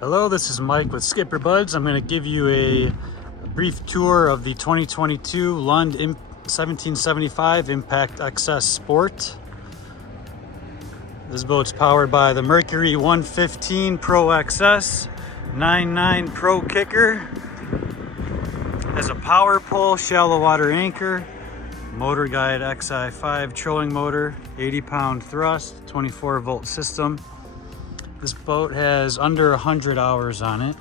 Hello, this is Mike with SkipperBud's. I'm going to give you a brief tour of the 2022 Lund 1775 Impact XS Sport. This boat's powered by the Mercury 115 Pro XS 99 Pro Kicker. Has a power pole, shallow water anchor, motor guide XI5 trolling motor, 80-pound thrust, 24-volt system. This boat has under 100 hours on it.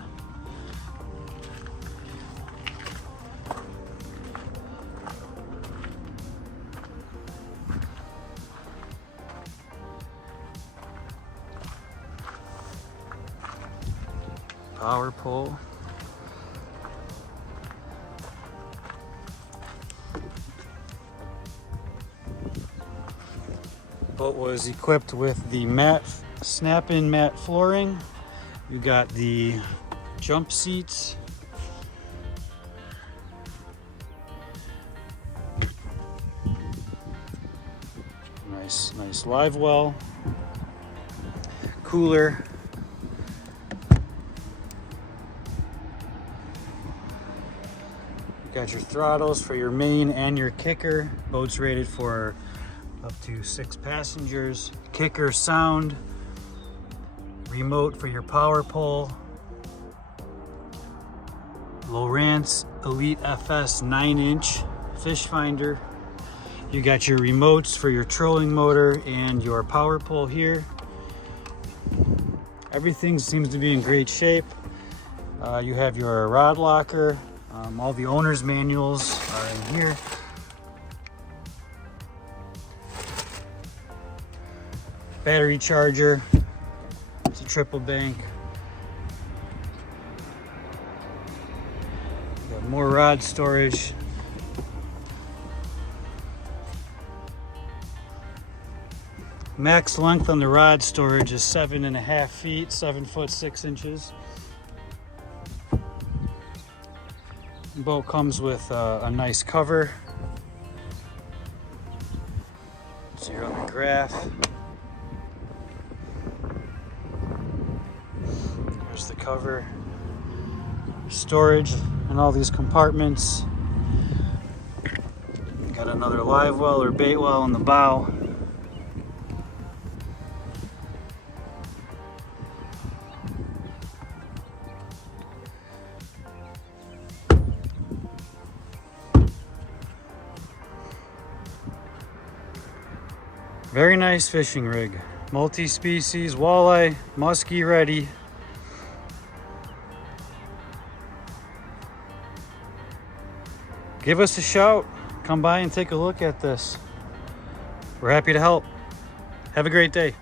Power pole. Boat was equipped with the snap-in matte flooring. You got the jump seats. Nice live well. Cooler. You got your throttles for your main and your kicker. Boat's rated for up to 6 passengers. Kicker sound. Remote for your power pole. Lowrance Elite FS 9-inch fish finder. You got your remotes for your trolling motor and your power pole here. Everything seems to be in great shape. You have your rod locker. All the owner's manuals are in here. Battery charger. It's a triple bank. Got more rod storage. Max length on the rod storage is 7.5 feet, 7 foot 6 inches. The boat comes with a nice cover. Zero the graph. There's the cover. Storage in all these compartments. Got another live well or bait well in the bow. Very nice fishing rig. Multi-species, walleye, muskie ready. Give us a shout. Come by and take a look at this. We're happy to help. Have a great day.